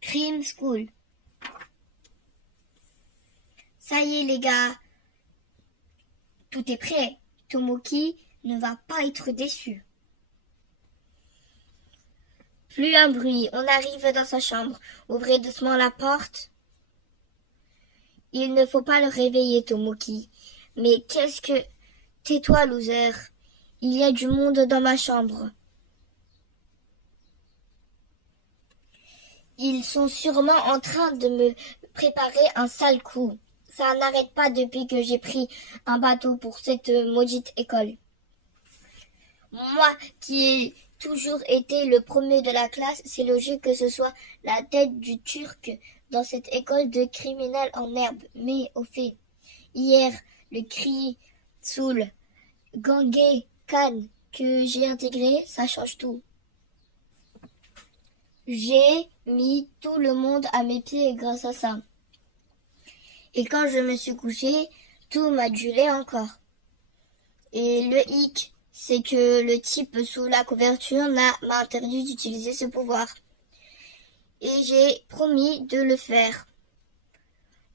Crime School. Ça y est les gars, tout est prêt. Tomoki ne va pas être déçu. Plus un bruit, on arrive dans sa chambre. Ouvrez doucement la porte. Il ne faut pas le réveiller, Tomoki. Mais qu'est-ce que... Tais-toi, loser. Il y a du monde dans ma chambre. Ils sont sûrement en train de me préparer un sale coup. Ça n'arrête pas depuis que j'ai pris un bateau pour cette maudite école. Moi qui ai toujours été le premier de la classe, c'est logique que ce soit la tête du Turc dans cette école de criminels en herbe. Mais au fait, hier, le cri Soul, Gangé, Khan que j'ai intégré, ça change tout. J'ai mis tout le monde à mes pieds grâce à ça. Et quand je me suis couchée, tout m'a adulé encore. Et le hic, c'est que le type sous la couverture m'a interdit d'utiliser ce pouvoir. Et j'ai promis de le faire.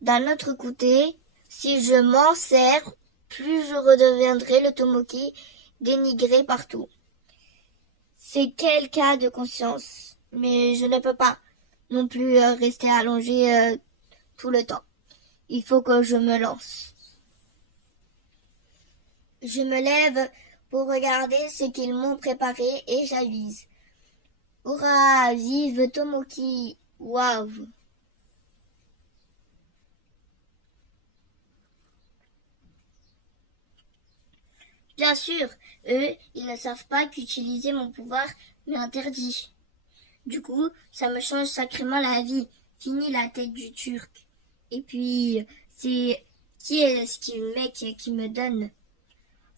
D'un autre côté, si je m'en sers, plus je redeviendrai le Tomoki dénigré partout. C'est quel cas de conscience, mais je ne peux pas non plus rester allongé tout le temps. Il faut que je me lance. Je me lève pour regarder ce qu'ils m'ont préparé et j'avise. Hurrah, vive Tomoki, waouh. Bien sûr, eux, ils ne savent pas qu'utiliser mon pouvoir m'est interdit. Du coup, ça me change sacrément la vie. Fini la tête du Turc. Et puis, c'est qui est ce mec qui me donne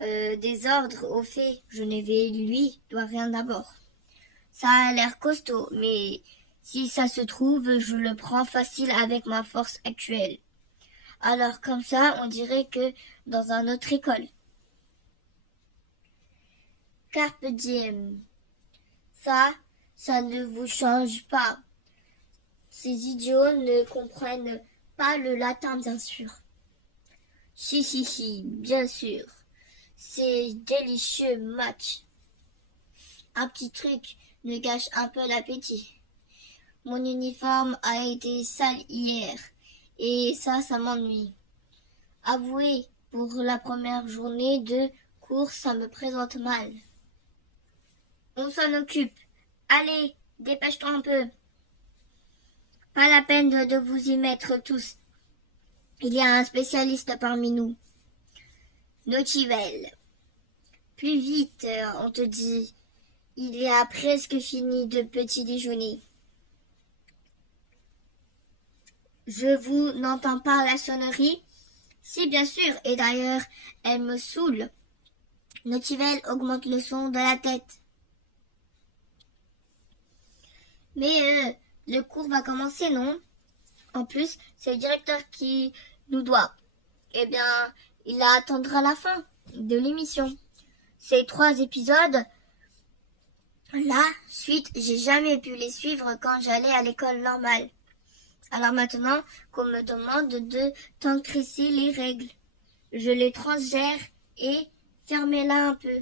des ordres au fait, je ne vais lui dois rien d'abord. Ça a l'air costaud, mais si ça se trouve, je le prends facile avec ma force actuelle. Alors comme ça, on dirait que dans une autre école. Carpe diem. Ça ne vous change pas. Ces idiots ne comprennent pas le latin, bien sûr. Si, bien sûr. C'est délicieux match. Un petit truc me gâche un peu l'appétit. Mon uniforme a été sale hier et ça m'ennuie. Avouez, pour la première journée de cours, ça me présente mal. On s'en occupe. Allez, dépêche-toi un peu. Pas la peine de vous y mettre tous. Il y a un spécialiste parmi nous. Notivel. Plus vite, on te dit. Il y a presque fini de petit déjeuner. Je vous n'entends pas la sonnerie? Si, bien sûr, et d'ailleurs, elle me saoule. Notivel augmente le son de la tête. Mais le cours va commencer, non? En plus, c'est le directeur qui nous doit. Eh bien, il attendra la fin de l'émission. Ces 3 épisodes, la suite, j'ai jamais pu les suivre quand j'allais à l'école normale. Alors maintenant qu'on me demande de t'encresser les règles, je les transgère et fermez-la un peu.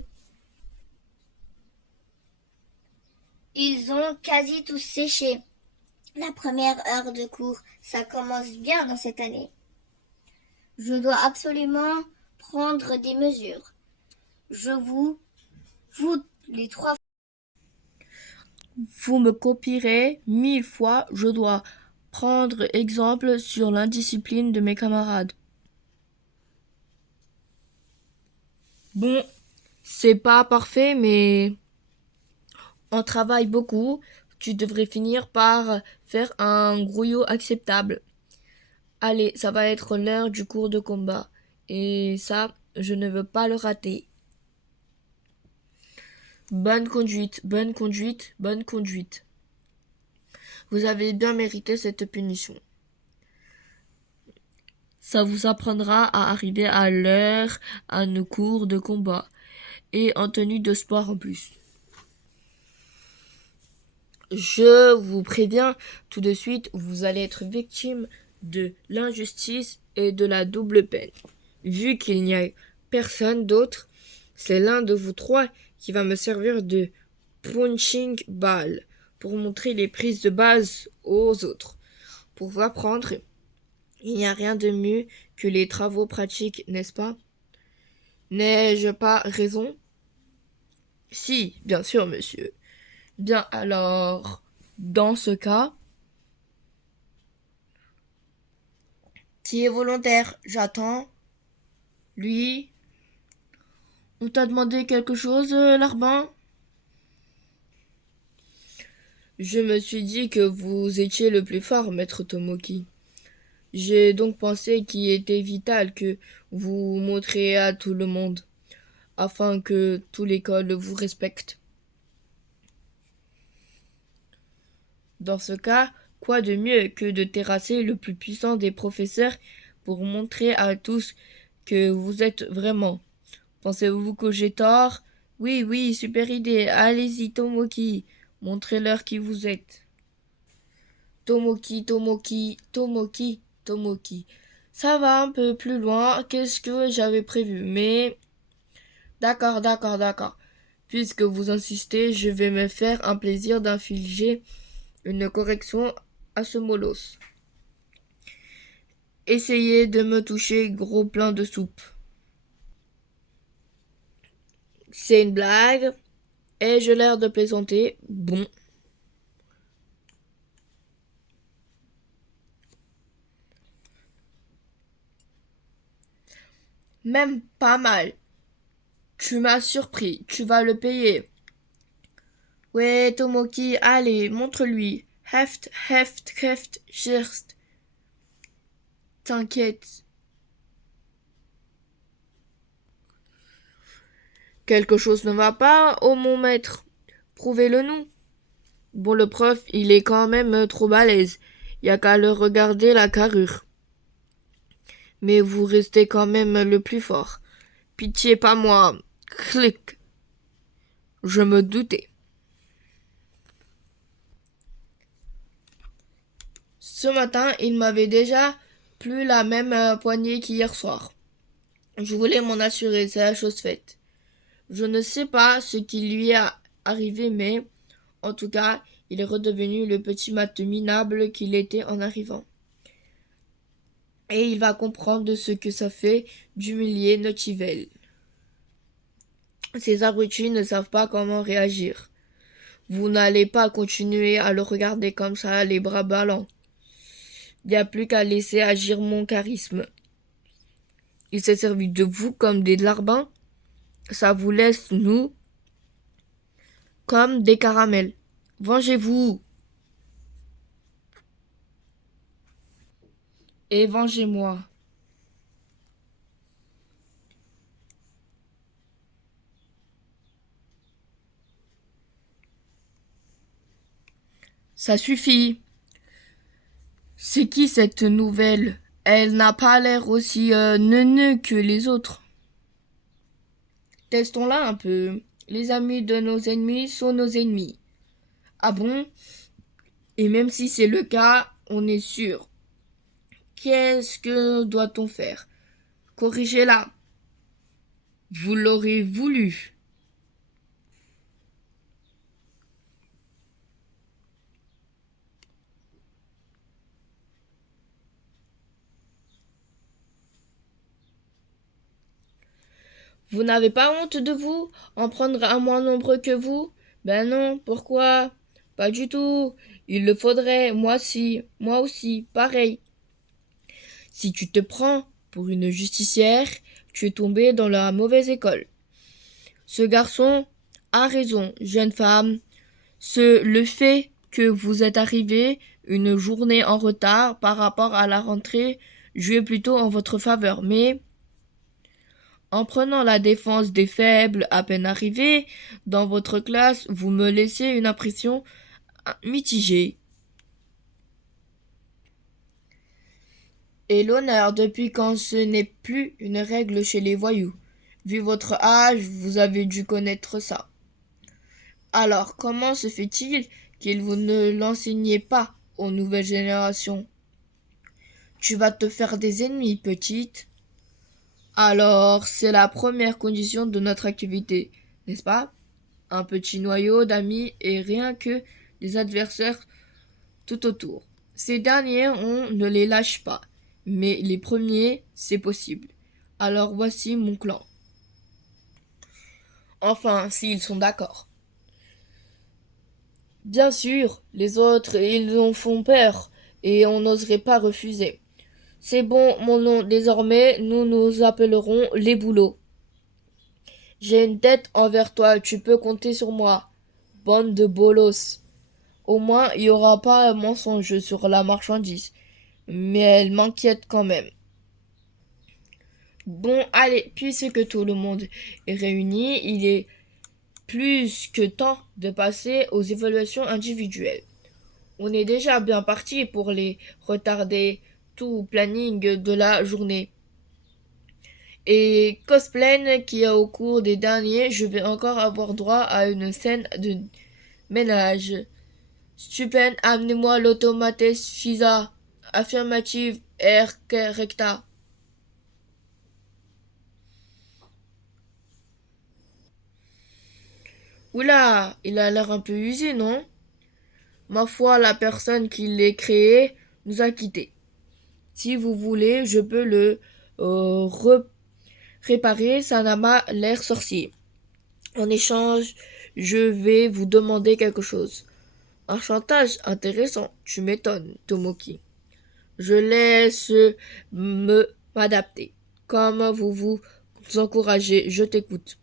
Ils ont quasi tous séché. La première heure de cours, ça commence bien dans cette année. Je dois absolument prendre des mesures. Vous les 3. Vous me copierez 1000 fois, je dois prendre exemple sur l'indiscipline de mes camarades. Bon, c'est pas parfait, mais on travaille beaucoup. Tu devrais finir par faire un grouillot acceptable. Allez, ça va être l'heure du cours de combat. Et ça, je ne veux pas le rater. Bonne conduite, bonne conduite, bonne conduite. Vous avez bien mérité cette punition. Ça vous apprendra à arriver à l'heure à nos cours de combat. Et en tenue de sport en plus. Je vous préviens tout de suite, vous allez être victime de l'injustice et de la double peine. Vu qu'il n'y a personne d'autre, c'est l'un de vous trois qui va me servir de punching ball pour montrer les prises de base aux autres. Pour vous apprendre, il n'y a rien de mieux que les travaux pratiques, n'est-ce pas? N'ai-je pas raison? Si, bien sûr, monsieur. Bien, alors, dans ce cas, qui est volontaire? J'attends. Lui, on t'a demandé quelque chose, Larbin? Je me suis dit que vous étiez le plus fort, maître Tomoki. J'ai donc pensé qu'il était vital que vous montriez à tout le monde, afin que toute l'école vous respecte. Dans ce cas, quoi de mieux que de terrasser le plus puissant des professeurs pour montrer à tous que vous êtes vraiment. Pensez-vous que j'ai tort? Oui, oui, super idée. Allez-y, Tomoki. Montrez-leur qui vous êtes. Tomoki, Tomoki, Tomoki, Tomoki. Ça va un peu plus loin qu'est-ce que j'avais prévu, mais... D'accord, d'accord, d'accord. Puisque vous insistez, je vais me faire un plaisir d'infliger une correction à ce molosse. Essayez de me toucher gros plein de soupe. C'est une blague. Ai-je l'air de plaisanter? Bon. Même pas mal. Tu m'as surpris. Tu vas le payer. Ouais, Tomoki, allez, montre-lui. Heft, heft, heft, geste. T'inquiète. Quelque chose ne va pas, oh mon maître. Prouvez-le nous. Bon, le prof, il est quand même trop balèze. Y a qu'à le regarder la carrure. Mais vous restez quand même le plus fort. Pitié, pas moi. Clic. Je me doutais. Ce matin, il m'avait déjà plus la même poignée qu'hier soir. Je voulais m'en assurer, c'est la chose faite. Je ne sais pas ce qui lui est arrivé, mais en tout cas, il est redevenu le petit matheux minable qu'il était en arrivant. Et il va comprendre de ce que ça fait d'humilier Notchivelle. Ces abrutis ne savent pas comment réagir. Vous n'allez pas continuer à le regarder comme ça, les bras ballants. Il n'y a plus qu'à laisser agir mon charisme. Il s'est servi de vous comme des larbins. Ça vous laisse, nous, comme des caramels. Vengez-vous. Et vengez-moi. Ça suffit. C'est qui cette nouvelle? Elle n'a pas l'air aussi neuneu que les autres. Testons-la un peu. Les amis de nos ennemis sont nos ennemis. Ah bon? Et même si c'est le cas, on est sûr. Qu'est-ce que doit-on faire? Corrigez-la. Vous l'aurez voulu. Vous n'avez pas honte de vous, en prendre un moins nombreux que vous? Ben non, pourquoi? Pas du tout. Il le faudrait, moi aussi, pareil. Si tu te prends pour une justicière, tu es tombé dans la mauvaise école. Ce garçon a raison, jeune femme. Le fait que vous êtes arrivé une journée en retard par rapport à la rentrée jouait plutôt en votre faveur, mais en prenant la défense des faibles à peine arrivés dans votre classe, vous me laissez une impression mitigée. Et l'honneur depuis quand ce n'est plus une règle chez les voyous. Vu votre âge, vous avez dû connaître ça. Alors, comment se fait-il qu'il vous ne l'enseignez pas aux nouvelles générations. Tu vas te faire des ennemis, petite. Alors, c'est la première condition de notre activité, n'est-ce pas? Un petit noyau d'amis et rien que des adversaires tout autour. Ces derniers, on ne les lâche pas, mais les premiers, c'est possible. Alors voici mon clan. Enfin, s'ils sont d'accord. Bien sûr, les autres, ils en font peur, et on n'oserait pas refuser. C'est bon, mon nom, désormais, nous nous appellerons les boulots. J'ai une dette envers toi, tu peux compter sur moi. Bande de bolos. Au moins, il n'y aura pas un mensonge sur la marchandise. Mais elle m'inquiète quand même. Bon, allez, puisque tout le monde est réuni, il est plus que temps de passer aux évaluations individuelles. On est déjà bien parti pour les retarder tout planning de la journée. Et cosplain qui a au cours des derniers, je vais encore avoir droit à une scène de ménage. Stupend, amenez-moi l'automates FISA. Affirmative, R. recta. Oula, il a l'air un peu usé, non? Ma foi, la personne qui l'a créé nous a quittés. Si vous voulez, je peux le réparer, ça n'a pas l'air sorcier. En échange, je vais vous demander quelque chose. Un chantage intéressant, tu m'étonnes, Tomoki. Je laisse m'adapter. Comme vous encouragez, je t'écoute.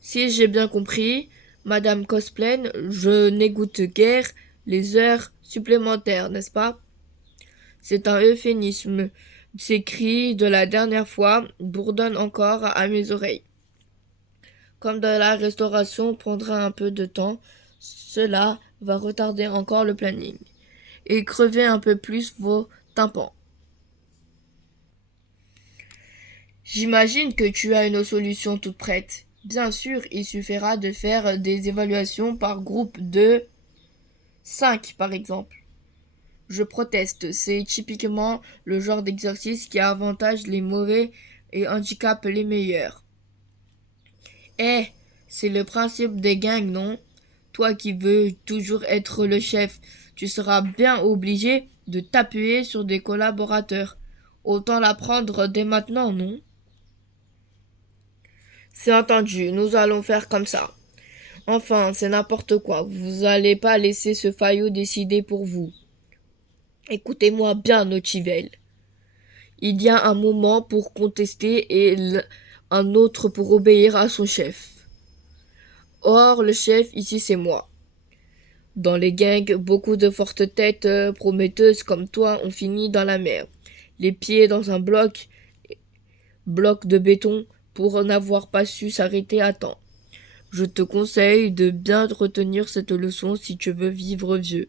Si j'ai bien compris, Madame Cosplain, je n'égoutte guère les heures supplémentaires, n'est-ce pas? C'est un euphémisme. Ces cris de la dernière fois bourdonnent encore à mes oreilles. Comme de la restauration prendra un peu de temps, cela va retarder encore le planning et crever un peu plus vos tympans. J'imagine que tu as une solution toute prête. Bien sûr, il suffira de faire des évaluations par groupe de 5, par exemple. Je proteste, c'est typiquement le genre d'exercice qui avantage les mauvais et handicape les meilleurs. Eh, c'est le principe des gangs, non? Toi qui veux toujours être le chef, tu seras bien obligé de t'appuyer sur des collaborateurs. Autant l'apprendre dès maintenant, non? C'est entendu, nous allons faire comme ça. Enfin, c'est n'importe quoi. Vous allez pas laisser ce faillot décider pour vous. Écoutez-moi bien, Notivel. Il y a un moment pour contester et un autre pour obéir à son chef. Or, le chef ici, c'est moi. Dans les gangs, beaucoup de fortes têtes prometteuses comme toi ont fini dans la mer. Les pieds dans un bloc de béton pour n'avoir pas su s'arrêter à temps. Je te conseille de bien retenir cette leçon si tu veux vivre vieux.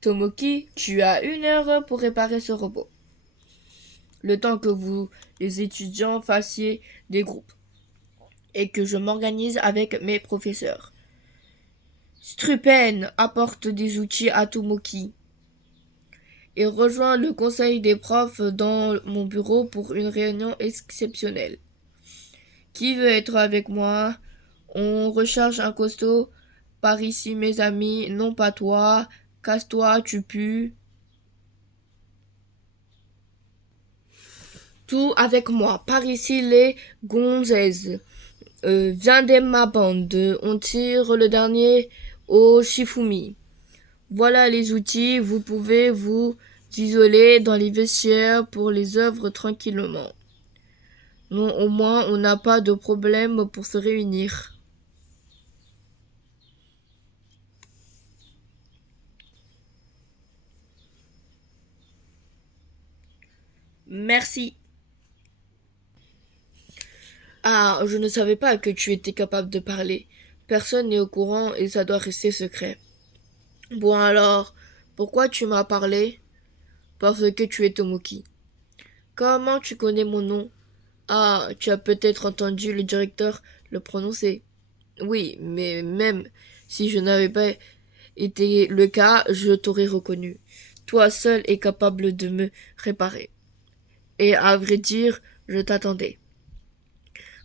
Tomoki, tu as 1 heure pour réparer ce robot. Le temps que vous, les étudiants, fassiez des groupes et que je m'organise avec mes professeurs. Strupen apporte des outils à Tomoki et rejoint le conseil des profs dans mon bureau pour une réunion exceptionnelle. Qui veut être avec moi? On recharge un costaud. Par ici, mes amis, non pas toi. Casse-toi, tu pues. Tout avec moi. Par ici, les gonzaises. Viens de ma bande. On tire le dernier au Shifumi. Voilà les outils. Vous pouvez vous isoler dans les vestiaires pour les œuvres tranquillement. Non, au moins, on n'a pas de problème pour se réunir. Merci. Ah, je ne savais pas que tu étais capable de parler. Personne n'est au courant et ça doit rester secret. Bon alors, pourquoi tu m'as parlé? Parce que tu es Tomoki. Comment tu connais mon nom? Ah, tu as peut-être entendu le directeur le prononcer. Oui, mais même si je n'avais pas été le cas, je t'aurais reconnu. Toi seul es capable de me réparer. Et à vrai dire, je t'attendais.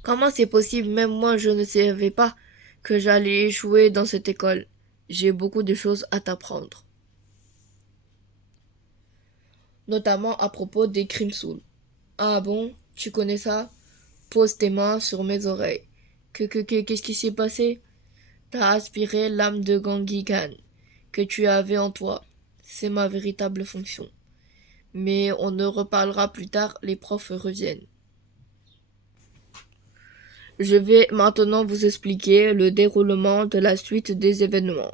Comment c'est possible? Même moi, je ne savais pas que j'allais échouer dans cette école. J'ai beaucoup de choses à t'apprendre. Notamment à propos des Crimson. Ah bon? Tu connais ça? Pose tes mains sur mes oreilles. Qu'est-ce qui s'est passé? T'as aspiré l'âme de Gangigan que tu avais en toi. C'est ma véritable fonction. Mais on en reparlera plus tard, les profs reviennent. Je vais maintenant vous expliquer le déroulement de la suite des événements.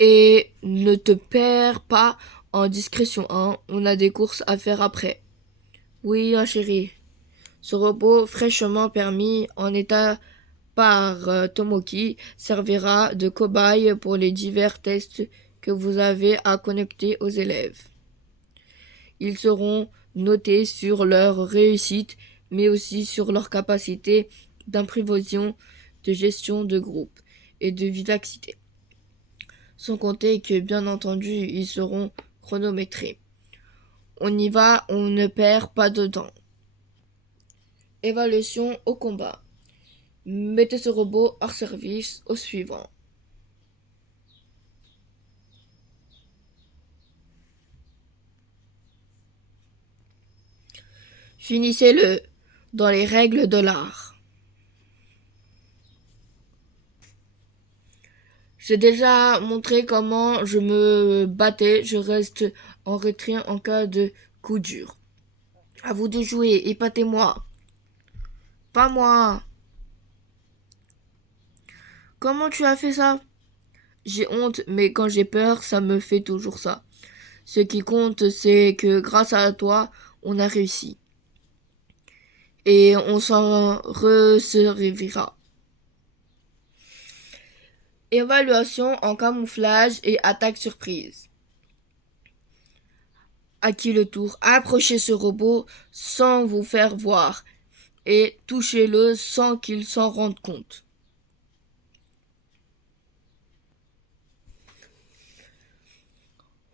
Et ne te perds pas en discrétion, hein. On a des courses à faire après. Oui, chérie. Ce robot fraîchement permis en état par Tomoki servira de cobaye pour les divers tests que vous avez à connecter aux élèves. Ils seront notés sur leur réussite, mais aussi sur leur capacité d'improvisation, de gestion de groupe et de vivacité. Sans compter que, bien entendu, ils seront chronométrés. On y va, on ne perd pas de temps. Évaluation au combat. Mettez ce robot hors service au suivant. Finissez-le dans les règles de l'art. J'ai déjà montré comment je me battais, je reste en retrait en cas de coup dur. À vous de jouer, épatez-moi. Pas moi. Comment tu as fait ça? J'ai honte, mais quand j'ai peur, ça me fait toujours ça. Ce qui compte, c'est que grâce à toi, on a réussi. Et on s'en resservira. Évaluation en camouflage et attaque surprise. À qui le tour? Approchez ce robot sans vous faire voir et touchez-le sans qu'il s'en rende compte.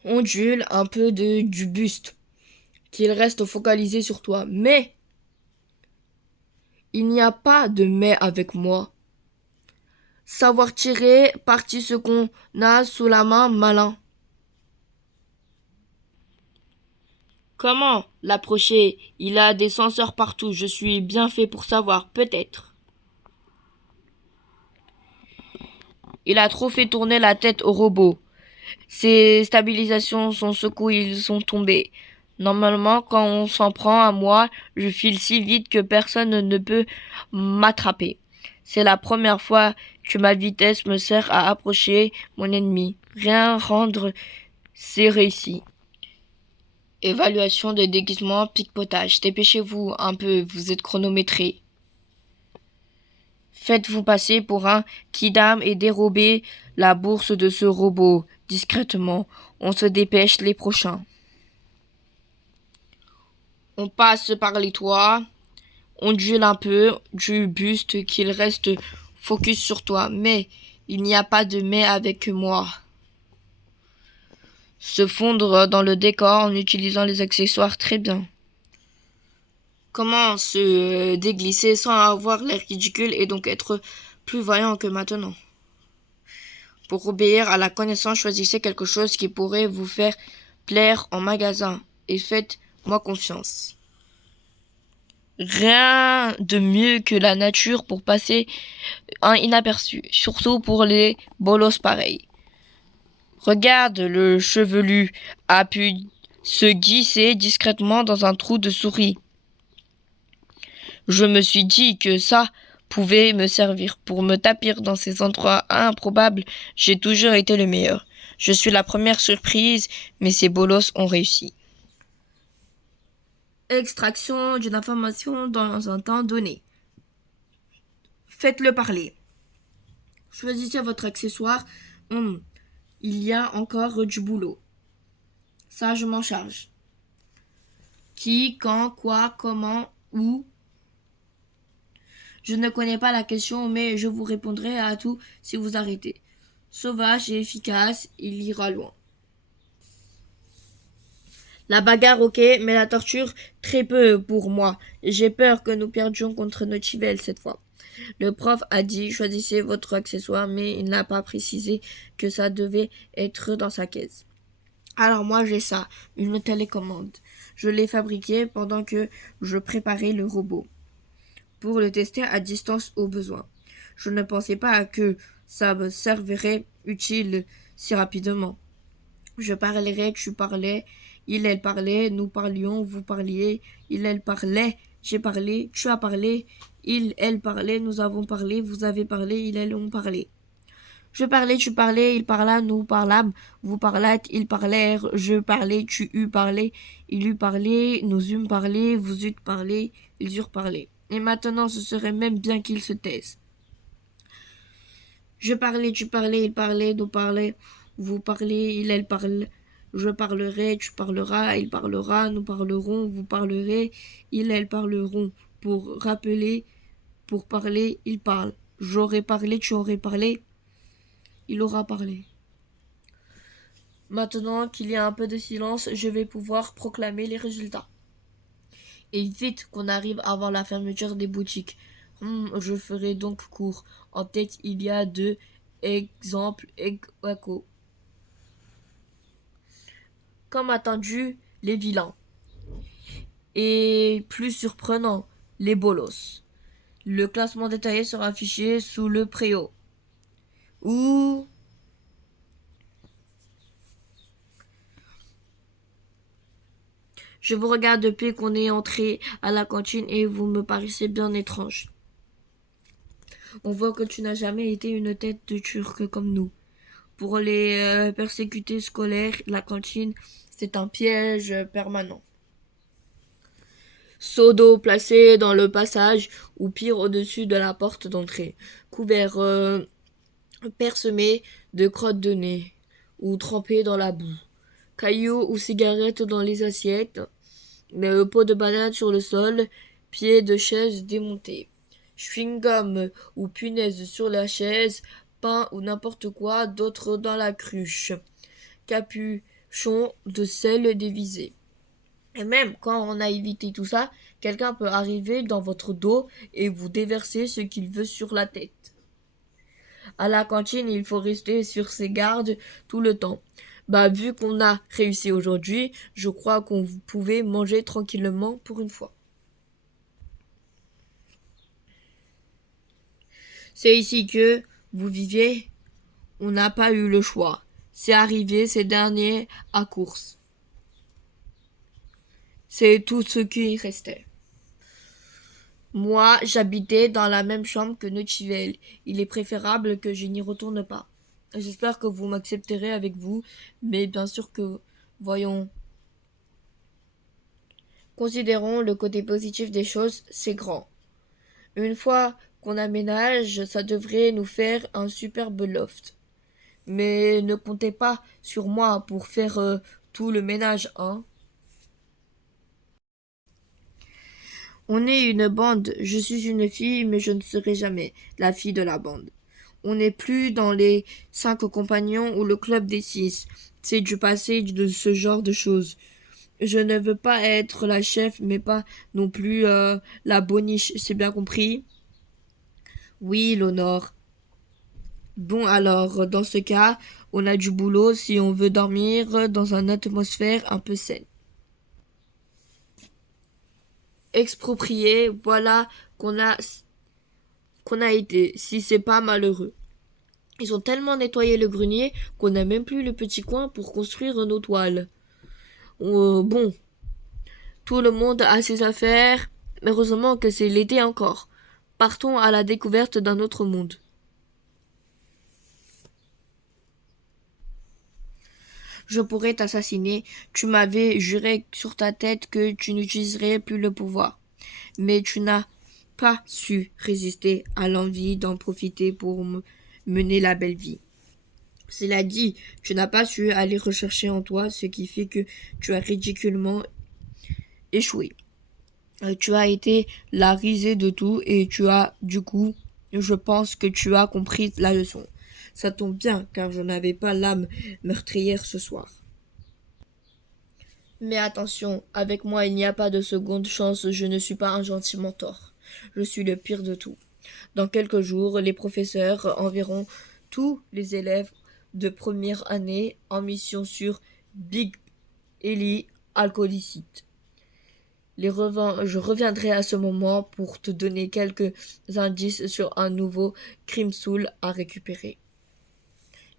Ondule un peu du buste, qu'il reste focalisé sur toi. Mais il n'y a pas de mais avec moi. Savoir tirer parti ce qu'on a sous la main, malin. Comment l'approcher? Il a des senseurs partout. Je suis bien fait pour savoir, peut-être. Il a trop fait tourner la tête au robot. Ses stabilisations sont secouées, ils sont tombés. Normalement, quand on s'en prend à moi, je file si vite que personne ne peut m'attraper. C'est la première fois que ma vitesse me sert à approcher mon ennemi. Rien rendre, c'est réussi. Évaluation de déguisement, pickpotage. Dépêchez-vous un peu, vous êtes chronométré. Faites-vous passer pour un kidam et dérobez la bourse de ce robot, discrètement. On se dépêche les prochains. On passe par les toits, on ondule un peu du buste qu'il reste focus sur toi, mais il n'y a pas de mais avec moi. Se fondre dans le décor en utilisant les accessoires très bien. Comment se déglisser sans avoir l'air ridicule et donc être plus vaillant que maintenant? Pour obéir à la connaissance, choisissez quelque chose qui pourrait vous faire plaire en magasin et faites-moi confiance. Rien de mieux que la nature pour passer un inaperçu, surtout pour les bolos pareils. Regarde, le chevelu a pu se glisser discrètement dans un trou de souris. Je me suis dit que ça pouvait me servir pour me tapir dans ces endroits improbables. J'ai toujours été le meilleur. Je suis la première surprise, mais ces bolos ont réussi. Extraction d'une information dans un temps donné. Faites-le parler. Choisissez votre accessoire. Il y a encore du boulot. Ça, je m'en charge. Qui, quand, quoi, comment, où? Je ne connais pas la question, mais je vous répondrai à tout si vous arrêtez. Sauvage et efficace, il ira loin. La bagarre, ok, mais la torture, très peu pour moi. J'ai peur que nous perdions contre notre Chivel cette fois. Le prof a dit choisissez votre accessoire, mais il n'a pas précisé que ça devait être dans sa caisse. Alors moi j'ai ça, une télécommande. Je l'ai fabriquée pendant que je préparais le robot pour le tester à distance au besoin. Je ne pensais pas que ça me servirait utile si rapidement. Je parlerais, tu parlais, il, elle parlait, nous parlions, vous parliez, il, elle parlait, j'ai parlé, tu as parlé, il, elle parlait, nous avons parlé, vous avez parlé, il, elle ont parlé. Je parlais, tu parlais, il parla, nous parlâmes, vous parlâtes, ils parlèrent, je parlais, tu eus parlé, il eut parlé, nous eûmes parlé, vous eûtes parlé, ils eurent parlé. Et maintenant, ce serait même bien qu'ils se taisent. Je parlais, tu parlais, il parlait, nous parlait, vous parlez, il, elle parle. Je parlerai, tu parleras, il parlera, nous parlerons, vous parlerez, il, elle parleront. Pour rappeler, pour parler, il parle. J'aurais parlé, tu aurais parlé, il aura parlé. Maintenant qu'il y a un peu de silence, je vais pouvoir proclamer les résultats. Et vite qu'on arrive avant la fermeture des boutiques. Je ferai donc court. En tête, il y a deux exemples ex-aequo. Comme attendu, les vilains. Et plus surprenant, les bolos. Le classement détaillé sera affiché sous le préau. Ou je vous regarde depuis qu'on est entré à la cantine et vous me paraissez bien étrange. On voit que tu n'as jamais été une tête de turc comme nous. Pour les persécutés scolaires, la cantine, c'est un piège permanent. Seau d'eau placé dans le passage ou pire au-dessus de la porte d'entrée. Couvert parsemé de crottes de nez ou trempé dans la boue. Cailloux ou cigarettes dans les assiettes. Peau de banane sur le sol. Pieds de chaise démontés. Chewing-gum ou punaise sur la chaise. Pain ou n'importe quoi d'autre dans la cruche. Capuchon de sel dévisé. Et même quand on a évité tout ça, quelqu'un peut arriver dans votre dos et vous déverser ce qu'il veut sur la tête. À la cantine, il faut rester sur ses gardes tout le temps. Vu qu'on a réussi aujourd'hui, je crois qu'on pouvait manger tranquillement pour une fois. C'est ici que vous viviez. On n'a pas eu le choix. C'est arrivé ces derniers à course. C'est tout ce qui restait. Moi, j'habitais dans la même chambre que Notchivel. Il est préférable que je n'y retourne pas. J'espère que vous m'accepterez avec vous, mais bien sûr que, voyons. Considérons le côté positif des choses, c'est grand. Une fois qu'on aménage, ça devrait nous faire un superbe loft. Mais ne comptez pas sur moi pour faire tout le ménage, hein. On est une bande, je suis une fille, mais je ne serai jamais la fille de la bande. On n'est plus dans les 5 compagnons ou le club des 6. C'est du passé de ce genre de choses. Je ne veux pas être la chef, mais pas non plus la boniche, c'est bien compris? Oui, l'honneur. Bon alors, dans ce cas, on a du boulot si on veut dormir dans une atmosphère un peu saine. Exproprié, voilà qu'on a été, si c'est pas malheureux. Ils ont tellement nettoyé le grenier qu'on n'a même plus le petit coin pour construire nos toiles. Bon, tout le monde a ses affaires, mais heureusement que c'est l'été encore. Partons à la découverte d'un autre monde. Je pourrais t'assassiner. Tu m'avais juré sur ta tête que tu n'utiliserais plus le pouvoir. Mais tu n'as pas su résister à l'envie d'en profiter pour mener la belle vie. Cela dit, tu n'as pas su aller rechercher en toi ce qui fait que tu as ridiculement échoué. Tu as été la risée de tout et tu as, du coup, je pense que tu as compris la leçon. Ça tombe bien, car je n'avais pas l'âme meurtrière ce soir. Mais attention, avec moi il n'y a pas de seconde chance, je ne suis pas un gentil mentor. Je suis le pire de tout. Dans quelques jours, les professeurs enverront tous les élèves de première année en mission sur Big Ellie alcoolicide. Je reviendrai à ce moment pour te donner quelques indices sur un nouveau crime soul à récupérer.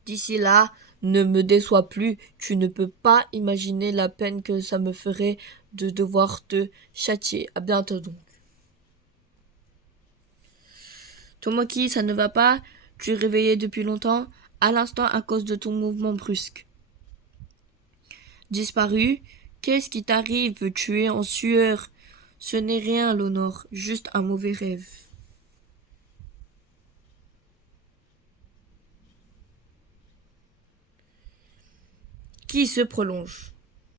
D'ici là, ne me déçois plus, tu ne peux pas imaginer la peine que ça me ferait de devoir te châtier. À bientôt donc. Tomoki, ça ne va pas? Tu es réveillé depuis longtemps? À l'instant à cause de ton mouvement brusque. Disparu? Qu'est-ce qui t'arrive? Tu es en sueur. Ce n'est rien, Léonore, juste un mauvais rêve. Qui se prolonge?